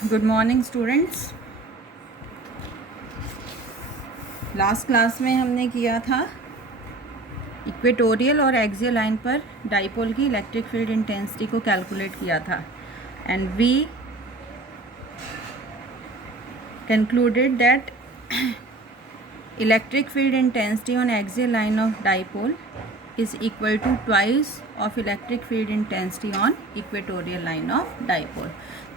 Good morning students. Last class में हमने किया था इक्वेटोरियल और एक्सियल लाइन पर डाइपोल की इलेक्ट्रिक फील्ड इंटेंसिटी को कैलकुलेट किया था and we concluded that electric field intensity on axial line of dipole is equal to twice of electric field intensity on equatorial line of dipole।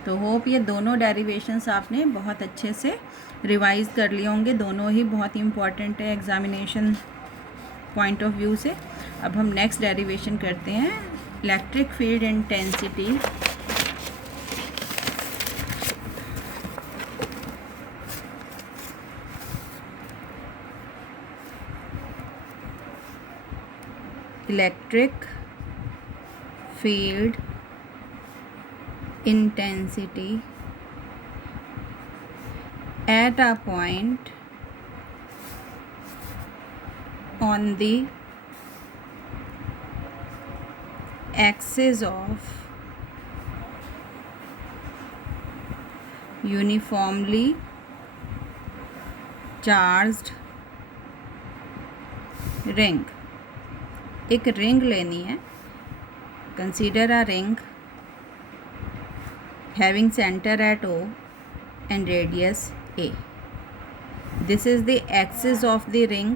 तो hope ये दोनों derivations आपने बहुत अच्छे से रिवाइज कर लिए होंगे। दोनों ही बहुत ही इम्पॉर्टेंट है एग्जामिनेशन पॉइंट ऑफ व्यू से। अब हम नेक्स्ट डेरिवेशन करते हैं। Electric field intensity electric field intensity at a point on the axis of uniformly charged ring। एक रिंग लेनी है। Consider a ring having centre at O and radius A। This is the axis of the ring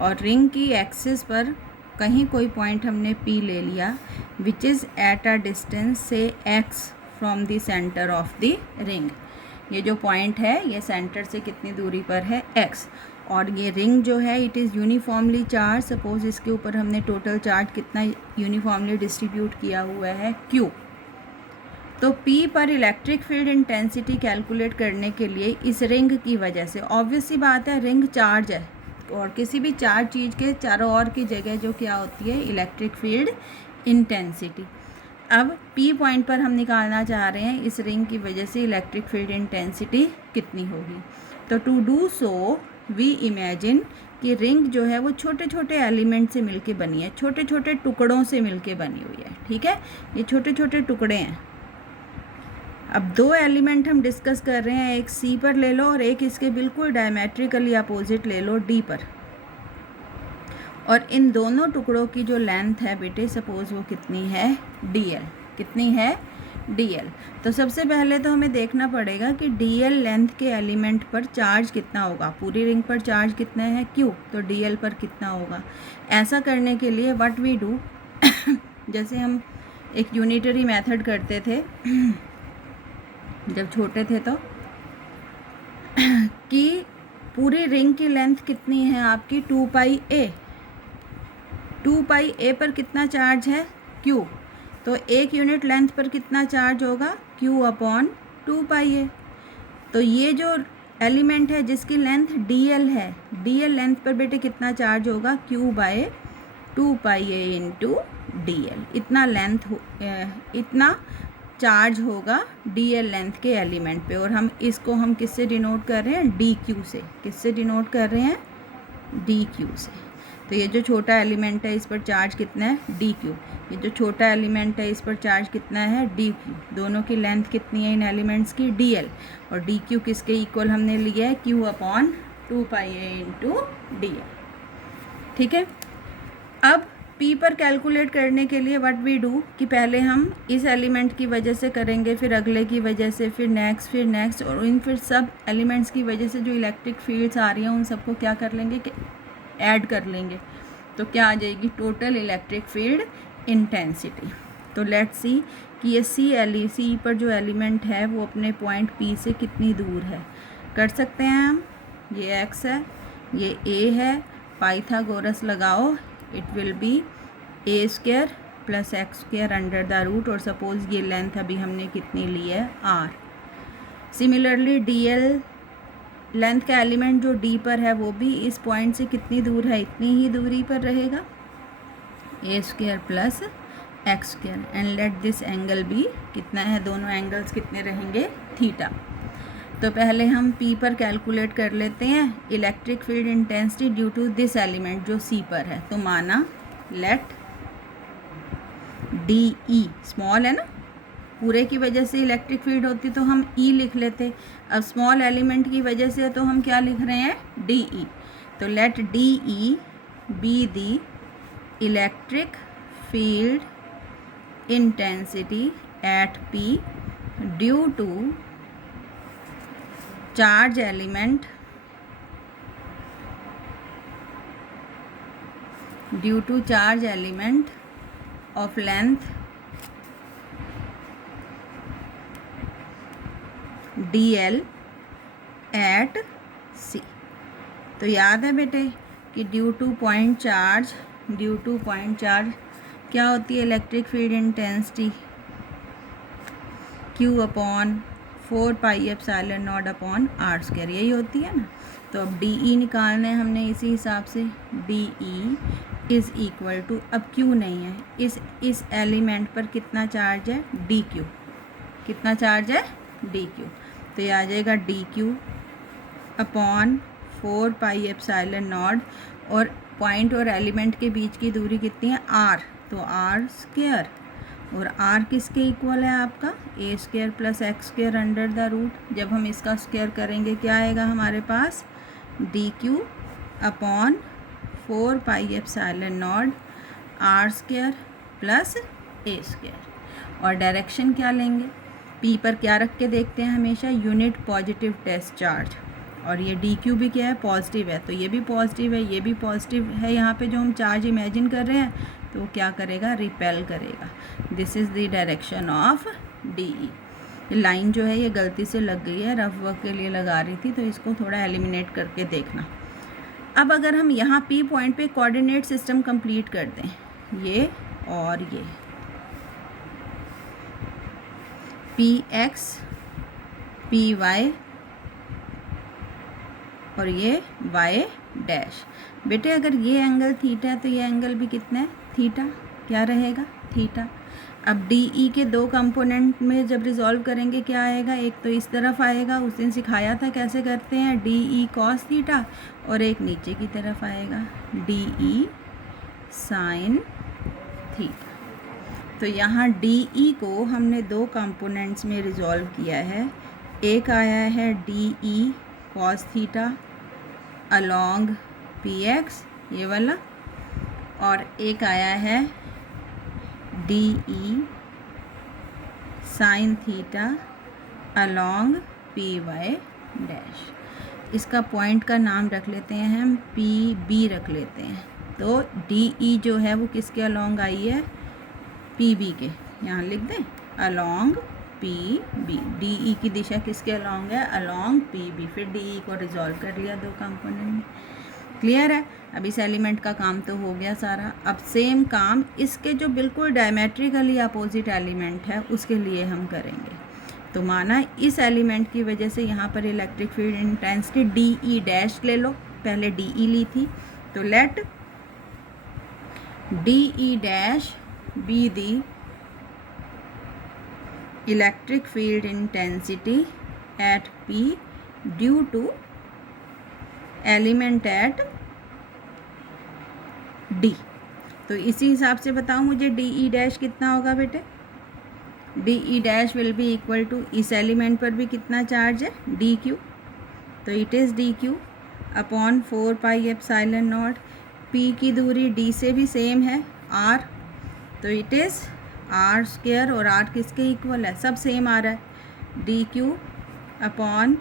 और ring की axis पर कहीं कोई point हमने P ले लिया which is at a distance से X from the centre of the ring. ये जो पॉइंट है ये सेंटर से कितनी दूरी पर है X। और ये रिंग जो है it is uniformly charge. Suppose इसके ऊपर हमने टोटल चार्ज कितना यूनिफॉर्मली डिस्ट्रीब्यूट किया हुआ है Q। तो P पर इलेक्ट्रिक फील्ड इंटेंसिटी कैलकुलेट करने के लिए इस रिंग की वजह से ऑब्वियस सी बात है रिंग चार्ज है और किसी भी चार्ज चीज़ के चारों ओर की जगह जो क्या होती है इलेक्ट्रिक फील्ड इंटेंसिटी। अब P पॉइंट पर हम निकालना चाह रहे हैं इस रिंग की वजह से इलेक्ट्रिक फील्ड इंटेंसिटी कितनी होगी। तो to do so we imagine कि रिंग जो है वो छोटे छोटे एलिमेंट से मिलके बनी है, छोटे छोटे टुकड़ों से मिलके बनी हुई है। ठीक है, ये छोटे छोटे टुकड़े हैं। अब दो एलिमेंट हम डिस्कस कर रहे हैं, एक C पर ले लो और एक इसके बिल्कुल डायमेट्रिकली अपोजिट ले लो D पर। और इन दोनों टुकड़ों की जो लेंथ है बेटे सपोज वो कितनी है DL। कितनी है DL। तो सबसे पहले तो हमें देखना पड़ेगा कि DL लेंथ के एलिमेंट पर चार्ज कितना होगा। पूरी रिंग पर चार्ज कितना है Q, तो DL पर कितना होगा। ऐसा करने के लिए व्हाट वी डू जैसे हम एक यूनिटरी मेथड करते थे जब छोटे थे तो कि पूरी रिंग की लेंथ कितनी है आपकी 2πa। 2πa पर कितना चार्ज है Q, तो एक यूनिट लेंथ पर कितना चार्ज होगा Q/2πa। तो ये जो एलिमेंट है जिसकी लेंथ DL है, DL लेंथ पर बेटे कितना चार्ज होगा Q/2πa इंटू DL। इतना लेंथ इतना चार्ज होगा DL लेंथ के एलिमेंट पे। और हम इसको हम किससे डिनोट कर रहे हैं DQ से। किससे डिनोट कर रहे हैं DQ से। तो ये जो छोटा एलिमेंट है इस पर चार्ज कितना है DQ। ये जो छोटा एलिमेंट है इस पर चार्ज कितना है DQ। दोनों की लेंथ कितनी है इन एलिमेंट्स की DL। और DQ किसके इक्वल हमने लिया है Q/2πa इंटू DL। ठीक है, अब P पर कैलकुलेट करने के लिए व्हाट वी डू कि पहले हम इस एलिमेंट की वजह से करेंगे, फिर अगले की वजह से, फिर नेक्स्ट और इन फिर सब एलिमेंट्स की वजह से जो इलेक्ट्रिक फील्ड्स आ रही हैं उन सबको क्या कर लेंगे कि ऐड कर लेंगे। तो क्या आ जाएगी टोटल इलेक्ट्रिक फील्ड इंटेंसिटी। तो लेट्स सी कि ये C पर जो एलिमेंट है वो अपने पॉइंट P से कितनी दूर है। कर सकते हैं हम। ये X है, ये A है, पाइथागोरस लगाओ, it will be A² + X² under the root. और सपोज ये लेंथ अभी हमने कितनी ली है R। सिमिलरली DL लेंथ का एलिमेंट जो D पर है वो भी इस पॉइंट से कितनी दूर है, इतनी ही दूरी पर रहेगा A² + X² and let this angle भी कितना है, दोनों एंगल्स कितने रहेंगे थीटा। तो पहले हम P पर कैलकुलेट कर लेते हैं electric field intensity due to this element जो C पर है। तो माना लेट DE स्मॉल है ना, पूरे की वजह से इलेक्ट्रिक फील्ड होती तो हम ई लिख लेते, अब स्मॉल एलिमेंट की वजह से तो हम क्या लिख रहे हैं, डी ई। तो let D E be the electric field intensity at P due to charge element of length dl at c। तो याद है बेटे कि ड्यू टू पॉइंट चार्ज क्या होती है, electric field intensity q upon 4πε0 upon r², यही होती है ना। तो अब डी ई निकालना है हमने इसी हिसाब से, D E is equal to, अब क्यू नहीं है, इस एलिमेंट पर कितना चार्ज है, डी क्यू, कितना चार्ज है, डी क्यू। तो ये आ जाएगा डी क्यू अपॉन 4πε0, और पॉइंट और एलिमेंट के बीच की दूरी कितनी है, आर, तो r², और r किसके इक्वल है आपका, a² + x² under the root. जब हम इसका स्क्वायर करेंगे क्या आएगा हमारे पास, D Q upon 4πε0 r² + a²। और डायरेक्शन क्या लेंगे, p पर क्या रख के देखते हैं हमेशा, यूनिट पॉजिटिव टेस्ट चार्ज, और ये डी क्यू भी क्या है, पॉजिटिव है, तो ये भी पॉजिटिव है, ये भी पॉजिटिव है। यहाँ पे जो हम चार्ज इमेजिन कर रहे हैं तो वो क्या करेगा, रिपेल करेगा। This is the direction of D ई। ये लाइन जो है ये गलती से लग गई है, रफ वर्क के लिए लगा रही थी, तो इसको थोड़ा एलिमिनेट करके देखना। अब अगर हम यहाँ पी पॉइंट पे कोऑर्डिनेट सिस्टम कंप्लीट कर दें, ये और ये पी एक्स पी वाई और ये वाई डैश। बेटे अगर ये एंगल थीटा है तो ये एंगल भी कितना है, थीटा, क्या रहेगा, थीटा। अब डी ई के दो कंपोनेंट में जब रिजॉल्व करेंगे क्या आएगा, एक तो इस तरफ आएगा, उस दिन सिखाया था कैसे करते हैं, डी ई कॉस थीटा, और एक नीचे की तरफ आएगा डी ई साइन थीटा। तो यहाँ डी ई को हमने दो कंपोनेंट्स में रिजॉल्व किया है, एक आया है D E cos theta along P X, ये वाला, और एक आया है D E sine theta along P Y dash. इसका पॉइंट का नाम रख लेते हैं हम, पी बी रख लेते हैं। तो डी ई जो है वो किसके अलॉन्ग आई है, पी बी के, यहाँ लिख दें along P B. D E की दिशा किसके अलॉन्ग है, अलॉन्ग पी बी। फिर डी ई को रिजॉल्व कर लिया दो कंपोनेंट में। क्लियर है। अब इस एलिमेंट का काम तो हो गया सारा। अब सेम काम इसके जो बिल्कुल डायमेट्रिकली अपोजिट एलिमेंट है उसके लिए हम करेंगे। तो माना इस एलिमेंट की वजह से यहाँ पर electric field intensity D E dash ले लो, पहले डी ई ली थी, तो let D E dash be the electric field intensity at P due to element at D. तो इसी हिसाब से बताओ मुझे डी ई डैश कितना होगा बेटे, D E dash will be equal to, इस एलिमेंट पर भी कितना चार्ज है, डी क्यू, तो it is D Q upon 4πε0। P की दूरी डी से भी सेम है, आर, तो इट इज़ r², और r किसके इक्वल है, सब सेम आ रहा है, D Q upon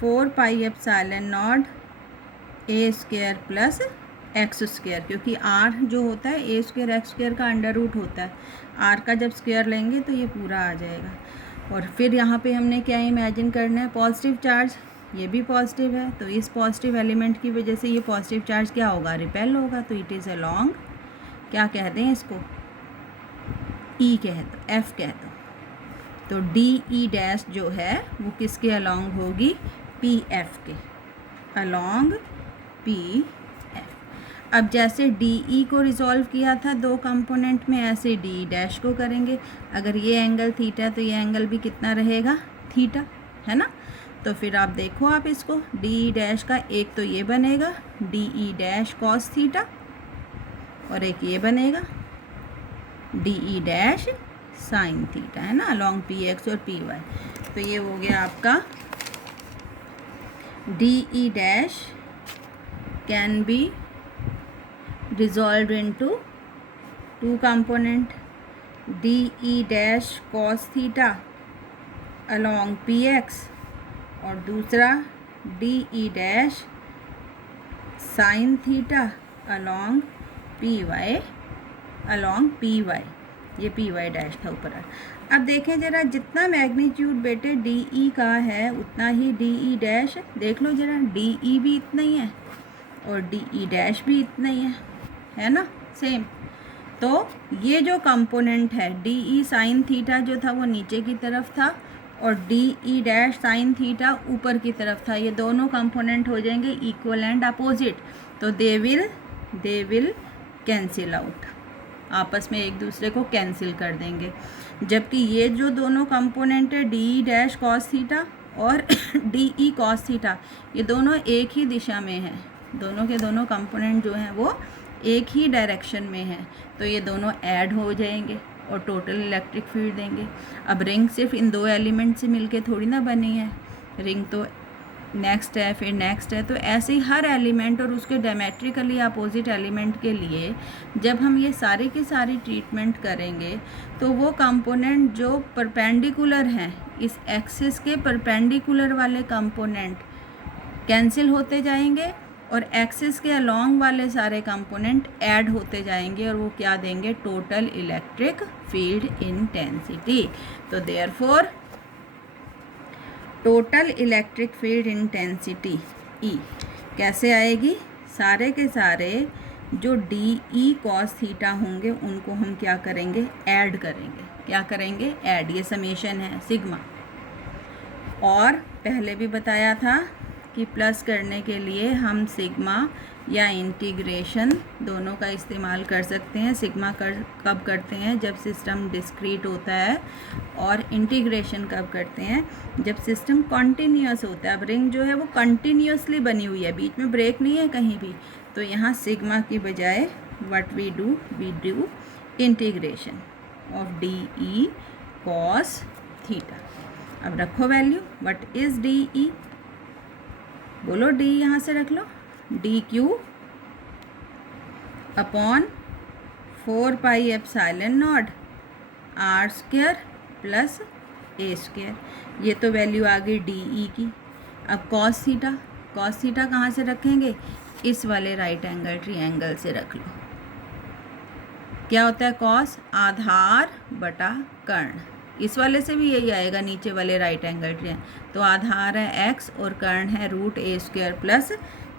4πε0 a² + x², क्योंकि r जो होता है a² x² का अंडर रूट होता है, r का जब स्क्वायर लेंगे तो ये पूरा आ जाएगा। और फिर यहाँ पे हमने क्या इमेजिन करना है, पॉजिटिव चार्ज, ये भी पॉजिटिव है, तो इस पॉजिटिव एलिमेंट की वजह से ये पॉजिटिव चार्ज क्या होगा, रिपेल होगा, तो इट इज़ अलॉन्ग, क्या कहते हैं इसको, ई कह दो, एफ कह दो। तो डी ई डैश जो है वो किसके अलॉन्ग होगी, पी एफ के, अलॉन्ग पी एफ। अब जैसे डी ई को रिजॉल्व किया था दो कंपोनेंट में, ऐसे डी डैश को करेंगे। अगर ये एंगल थीटा तो ये एंगल भी कितना रहेगा, थीटा, है ना। तो फिर आप देखो, आप इसको डी ई डैश का एक तो ये बनेगा D E dash cos theta, और एक ये बनेगा D E dash sine theta, है ना, अलॉन्ग पी एक्स और पी वाई। तो ये हो गया आपका D E dash can be resolved into two component d e dash cos theta along px और दूसरा d e dash sin theta along py ये py डैश था ऊपर। अब देखें ज़रा, जितना मैग्नीट्यूड बेटे डी ई का है उतना ही डी ई डैश, देख लो ज़रा, डी ई भी इतना ही है और डी ई डैश भी इतना ही है ना, सेम। तो ये जो कंपोनेंट है डी ई साइन थीटा जो था वो नीचे की तरफ था और D E dash sine theta ऊपर की तरफ था। ये दोनों कंपोनेंट हो जाएंगे इक्वल एंड अपोजिट, तो दे विल कैंसिल आउट, आपस में एक दूसरे को कैंसिल कर देंगे। जबकि ये जो दोनों कंपोनेंट है D E dash cos theta और डी ई कॉस थीटा, ये दोनों एक ही दिशा में हैं, दोनों के दोनों कंपोनेंट जो हैं वो एक ही डायरेक्शन में हैं, तो ये दोनों ऐड हो जाएंगे और टोटल इलेक्ट्रिक फील्ड देंगे। अब रिंग सिर्फ इन दो एलिमेंट से मिलके थोड़ी ना बनी है, रिंग तो नेक्स्ट है, फिर नेक्स्ट है, तो ऐसे ही हर एलिमेंट और उसके डायमेट्रिकली अपोजिट एलिमेंट के लिए जब हम ये सारी की सारी ट्रीटमेंट करेंगे तो वो कंपोनेंट जो परपेंडिकुलर हैं, इस एक्सिस के परपेंडिकुलर वाले कंपोनेंट कैंसिल होते जाएंगे और एक्सिस के अलोंग वाले सारे कंपोनेंट ऐड होते जाएंगे और वो क्या देंगे, टोटल इलेक्ट्रिक फील्ड इंटेंसिटी। तो therefore total electric field intensity ई कैसे आएगी, सारे के सारे जो डी ई कॉस थीटा होंगे उनको हम क्या करेंगे, ऐड करेंगे। क्या करेंगे, ऐड, ये समेशन है सिग्मा। और पहले भी बताया था कि प्लस करने के लिए हम सिग्मा या इंटीग्रेशन दोनों का इस्तेमाल कर सकते हैं। सिग्मा कब करते हैं, जब सिस्टम डिस्क्रीट होता है, और इंटीग्रेशन कब करते हैं, जब सिस्टम कॉन्टीन्यूअस होता है। अब रिंग जो है वो कंटिन्यूअसली बनी हुई है, बीच में ब्रेक नहीं है कहीं भी, तो यहाँ सिग्मा की बजाय what we do integration of D E cos theta. अब रखो value, what is D E, बोलो डी यहाँ से रख लो, D Q upon 4 pi epsilon naught R square plus A square. ये तो वैल्यू आ गई डी ई की। अब कॉस थीटा कहाँ से रखेंगे, इस वाले राइट एंगल ट्रायंगल से रख लो। क्या होता है कॉस, आधार बटा कर्ण, इस वाले से भी यही आएगा, नीचे वाले राइट एंगल ट्रायंगल। तो आधार है एक्स और कर्ण है रूट ए स्क्वायर प्लस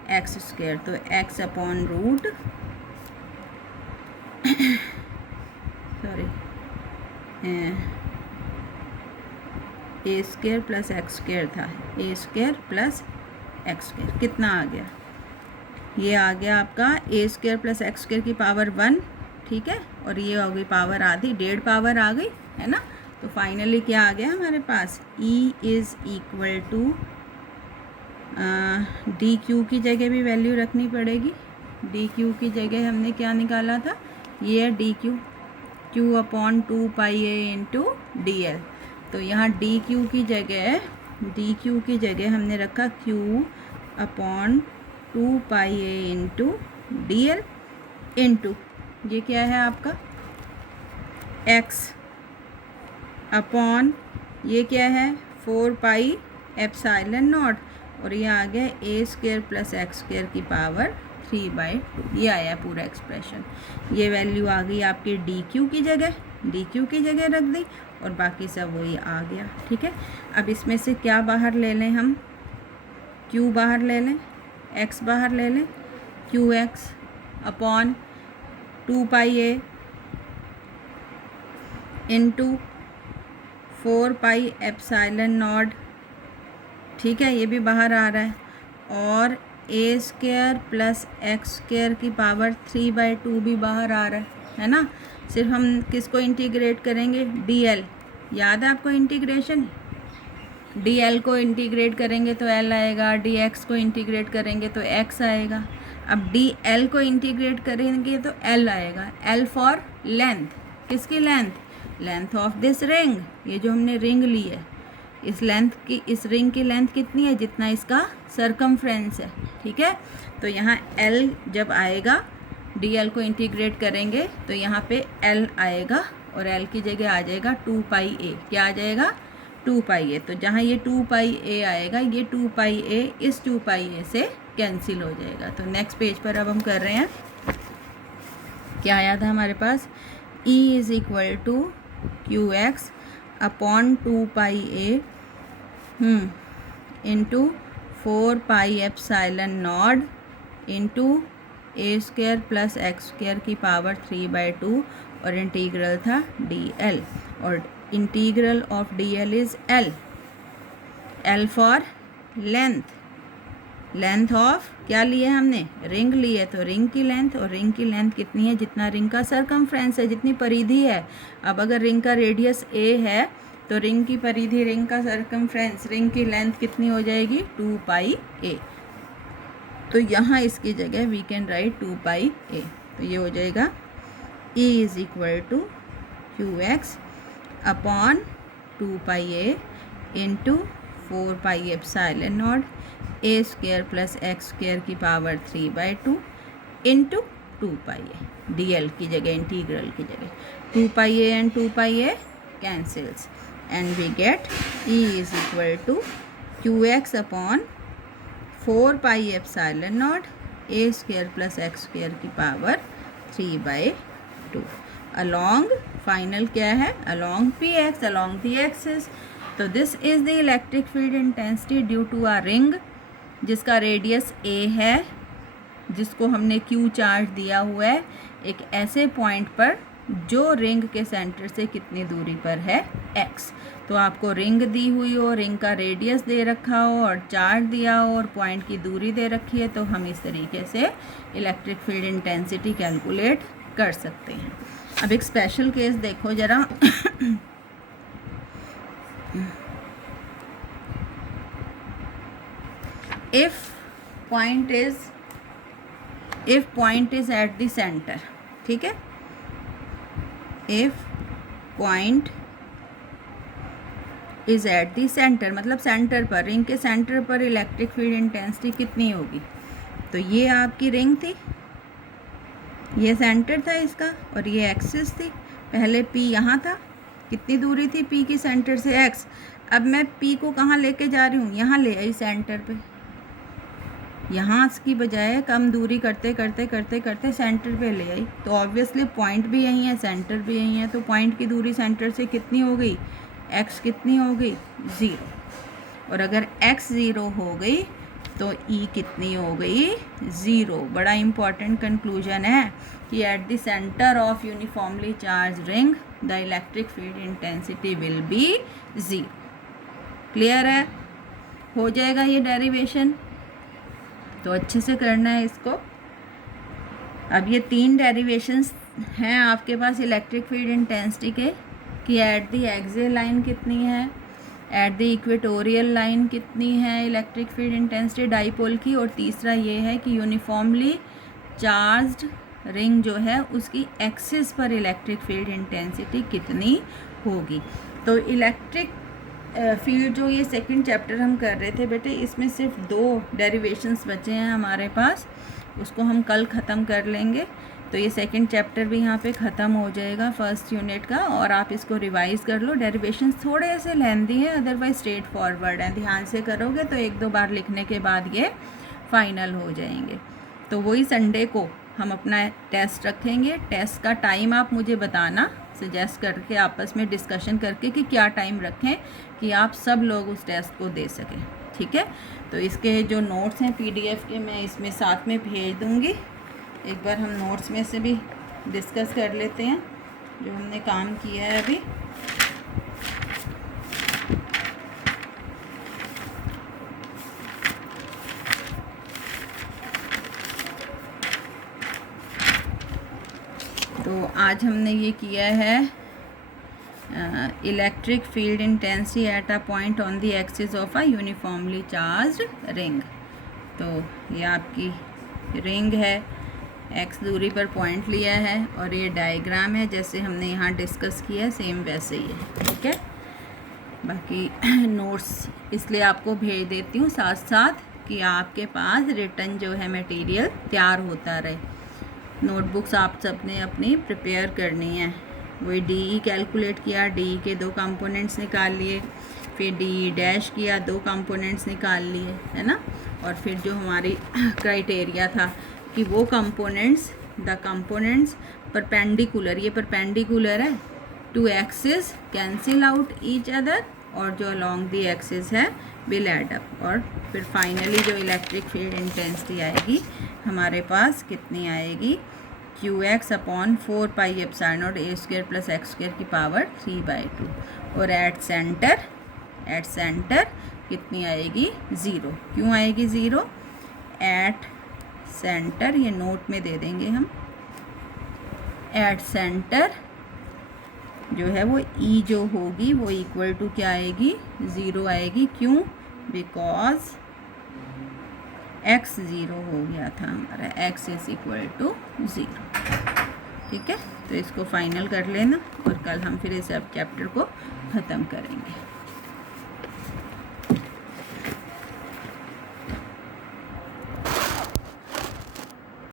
एक्स स्क्वायर, तो एक्स अपॉन रूट ए स्क्वायर प्लस एक्स स्क्वायर था, ए स्क्वायर प्लस एक्स स्क्वायर कितना आ गया, ये आ गया आपका ए स्क्वायर प्लस एक्स स्क्वायर की पावर 1, ठीक है, और ये हो गई पावर आधी, 1.5 पावर आ गई, है ना। तो फाइनली क्या आ गया हमारे पास, E is equal to D Q की जगह भी वैल्यू रखनी पड़ेगी। डी क्यू की जगह हमने क्या निकाला था, ये है डी क्यू, क्यू अपॉन 2 पाई ए इंटू डी एल। तो यहाँ डी क्यू की जगह हमने रखा क्यू अपॉन 2 पाई ए इंटू डी एल इंटू ये क्या है आपका एक्स अपॉन ये क्या है 4 पाई एप्सिलॉन नॉट, और ये आ गया ए स्क्वायर प्लस एक्स स्क्वायर की पावर 3/2। ये आया पूरा एक्सप्रेशन। ये वैल्यू आ गई आपकी डी क्यू की जगह रख दी और बाकी सब वही आ गया, ठीक है। अब इसमें से क्या बाहर ले लें हम, क्यू बाहर ले लें, एक्स बाहर ले लें, Q x upon 2 pi A into 4 pi epsilon not, ठीक है, ये भी बाहर आ रहा है, और ए स्क्वायर प्लस एक्स स्क्वायर की पावर 3/2 भी बाहर आ रहा है ना। सिर्फ हम किसको इंटीग्रेट करेंगे, डी एल, याद है आपको इंटीग्रेशन, डी एल को इंटीग्रेट करेंगे तो एल आएगा, डी एक्स को इंटीग्रेट करेंगे तो एक्स आएगा। अब डी एल को इंटीग्रेट करेंगे तो एल आएगा, एल फॉर लेंथ, किसकी length, length of this ring, ये जो हमने रिंग ली है इस रिंग की लेंथ कितनी है, जितना इसका सरकमफ्रेंस है, ठीक है। तो यहाँ L जब आएगा, DL को इंटीग्रेट करेंगे तो यहाँ पे L आएगा और L की जगह आ जाएगा 2πa। क्या आ जाएगा, 2πa। तो जहाँ ये 2πa आएगा, ये 2πa इस 2πa से कैंसिल हो जाएगा। तो नेक्स्ट पेज पर अब हम कर रहे हैं, क्या आया था हमारे पास, E is equal to QX upon 2πa into 4πε0 into a² plus x² की पावर 3/2 और इंटीग्रल था dl, और integral of dl is L for length of, क्या लिए हमने, रिंग ली है, तो रिंग की लेंथ, और रिंग की लेंथ कितनी है, जितना रिंग का सरकमफ्रेंस है, जितनी परिधि है। अब अगर रिंग का रेडियस a है तो रिंग की परिधि, रिंग का सरकमफ्रेंस, रिंग की लेंथ कितनी हो जाएगी, 2πa। तो यहाँ इसकी जगह वी कैन राइट 2πa। तो ये हो जाएगा E is equal to QX upon 2πa into 4πε0 a² plus x² की पावर 3/2 इंटू 2πa। dl की जगह, इंटीग्रल की जगह 2πa and 2πa cancels and we get E is equal to QX upon 4πε0 a² plus x² की power 3/2 along, final क्या है, along px, along the axis। तो this is the electric field intensity due to a ring जिसका radius a है, जिसको हमने q charge दिया हुआ है एक ऐसे पॉइंट पर जो रिंग के सेंटर से कितनी दूरी पर है, x। तो आपको रिंग दी हुई हो, रिंग का रेडियस दे रखा हो और चार्ज दिया हो और पॉइंट की दूरी दे रखी है, तो हम इस तरीके से इलेक्ट्रिक फील्ड इंटेंसिटी कैलकुलेट कर सकते हैं। अब एक स्पेशल केस देखो ज़रा। if point is at the center, ठीक है, if point is at the center मतलब सेंटर पर, रिंग के सेंटर पर इलेक्ट्रिक फील्ड इंटेंसिटी कितनी होगी। तो ये आपकी रिंग थी, ये सेंटर था इसका और ये एक्सिस थी। पहले P यहाँ था, कितनी दूरी थी P की सेंटर से, x। अब मैं P को कहाँ लेके जा रही हूँ, यहाँ ले आई सेंटर पे। यहाँ की बजाय कम दूरी करते करते करते करते सेंटर पे ले आई, तो ऑब्वियसली पॉइंट भी यहीं है, सेंटर भी यहीं है, तो पॉइंट की दूरी सेंटर से कितनी हो गई, x कितनी हो गई, 0। और अगर x 0 हो गई तो E कितनी हो गई, 0। बड़ा इम्पॉर्टेंट कंक्लूजन है कि at the centre of uniformly charge ring the electric field intensity will be 0। Clear है, हो जाएगा ये डेरिवेशन, तो अच्छे से करना है इसको। अब ये 3 डेरिवेशंस हैं आपके पास इलेक्ट्रिक फील्ड इंटेंसिटी के, कि एट द एक्सियल लाइन कितनी है, एट द इक्वेटोरियल लाइन कितनी है इलेक्ट्रिक फील्ड इंटेंसिटी डाइपोल की, और तीसरा ये है कि यूनिफॉर्मली चार्ज्ड रिंग जो है उसकी एक्सिस पर इलेक्ट्रिक फील्ड इंटेंसिटी कितनी होगी। तो इलेक्ट्रिक फील्ड जो ये सेकंड चैप्टर हम कर रहे थे बेटे, इसमें सिर्फ 2 डेरिवेशंस बचे हैं हमारे पास, उसको हम कल ख़त्म कर लेंगे। तो ये सेकंड चैप्टर भी यहाँ पे ख़त्म हो जाएगा फर्स्ट यूनिट का, और आप इसको रिवाइज़ कर लो। डेरिवेशंस थोड़े से लेंदी है, अदरवाइज स्ट्रेट फॉरवर्ड है, ध्यान से करोगे तो 1-2 बार लिखने के बाद ये फाइनल हो जाएंगे। तो वही संडे को हम अपना टेस्ट रखेंगे। टेस्ट का टाइम आप मुझे बताना, सजेस्ट करके आपस में डिस्कशन करके कि क्या टाइम रखें कि आप सब लोग उस टेस्ट को दे सकें, ठीक है। तो इसके जो नोट्स हैं PDF के मैं इसमें साथ में भेज दूँगी। एक बार हम नोट्स में से भी डिस्कस कर लेते हैं जो हमने काम किया है अभी। तो आज हमने ये किया है electric field intensity at a point on the axis of a uniformly charged ring. तो ये आपकी रिंग है, x दूरी पर पॉइंट लिया है और ये डायग्राम है जैसे हमने यहाँ डिस्कस किया है, सेम वैसे ही है। ठीक है, बाकी नोट्स इसलिए आपको भेज देती हूँ साथ साथ कि आपके पास रिटर्न जो है मटेरियल तैयार होता रहे। नोटबुक्स आप सबने अपनी प्रिपेयर करनी है। वही डी कैलकुलेट किया, डी के 2 कंपोनेंट्स निकाल लिए, फिर डी डैश किया, 2 कंपोनेंट्स निकाल लिए, है ना। और फिर जो हमारी क्राइटेरिया था कि वो द कंपोनेंट्स परपेंडिकुलर, ये परपेंडिकुलर है to axis, cancel out each other, और जो अलोंग दी एक्सिस है विल एड अप। और फिर फाइनली जो इलेक्ट्रिक फील्ड इंटेंसिटी आएगी हमारे पास कितनी आएगी, QX upon 4 pi epsilon not A² plus x² की पावर 3/2। और एट सेंटर कितनी आएगी, 0। क्यों आएगी 0? एट सेंटर, ये नोट में दे देंगे हम, एट सेंटर जो है वो E जो होगी वो इक्वल टू क्या आएगी, 0 आएगी। क्यों? बिकॉज x 0 हो गया था हमारा, x इज इक्वल टू 0। ठीक है, तो इसको फाइनल कर लेना और कल हम फिर इस चैप्टर को ख़त्म करेंगे।